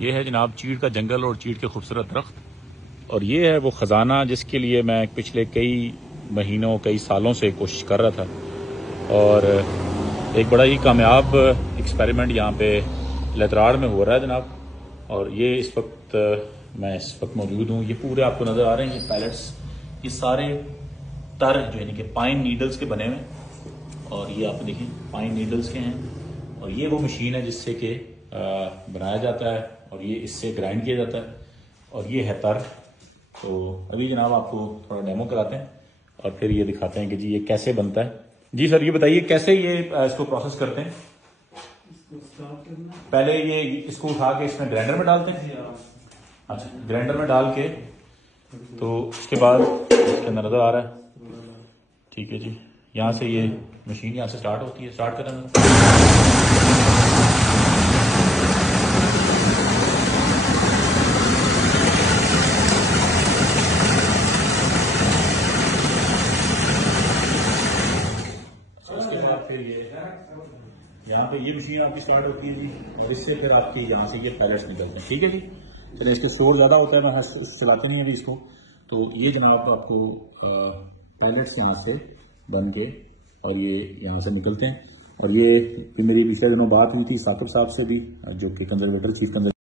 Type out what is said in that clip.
ये है जनाब चीड़ का जंगल और चीड़ के खूबसूरत दरख्त। और ये है वो ख़जाना जिसके लिए मैं पिछले कई महीनों कई सालों से कोशिश कर रहा था। और एक बड़ा ही कामयाब एक्सपेरिमेंट यहाँ पे लतराड़ में हो रहा है जनाब। और ये इस वक्त मैं इस वक्त मौजूद हूँ। ये पूरे आपको नज़र आ रहे हैं ये पैलेट्स, ये सारे तर जो यानी कि पाइन नीडल्स के बने हुए। और ये आप देखिए पाइन नीडल्स के हैं। और ये वो मशीन है जिससे कि बनाया जाता है और ये इससे ग्राइंड किया जाता है। और ये है तर। तो अभी जनाब आपको थोड़ा डेमो कराते हैं और फिर ये दिखाते हैं कि जी ये कैसे बनता है। जी सर, ये बताइए कैसे ये इसको प्रोसेस करते हैं। पहले ये इसको उठा के इसमें ग्राइंडर में डालते हैं। अच्छा, ग्राइंडर में डाल के तो उसके बाद इसके अंदर नजर आ रहा है। ठीक है जी, यहाँ से ये मशीन यहाँ से स्टार्ट होती है। स्टार्ट करें फिर ये यहाँ पे ये मशीन आपकी स्टार्ट होती है जी। और इससे फिर आपकी यहाँ से ये पैलेट्स निकलते हैं। ठीक है जी, चलिए इसके शोर ज़्यादा होता है, मैं चलाते नहीं है जी इसको। तो ये जनाब आपको पैलेट्स यहाँ से बन के और ये यहाँ से निकलते हैं। और ये मेरी पिछले दिनों बात हुई थी साकिब साहब से भी, जो कि कंजर्वेटर चीफ कंजर्वेटर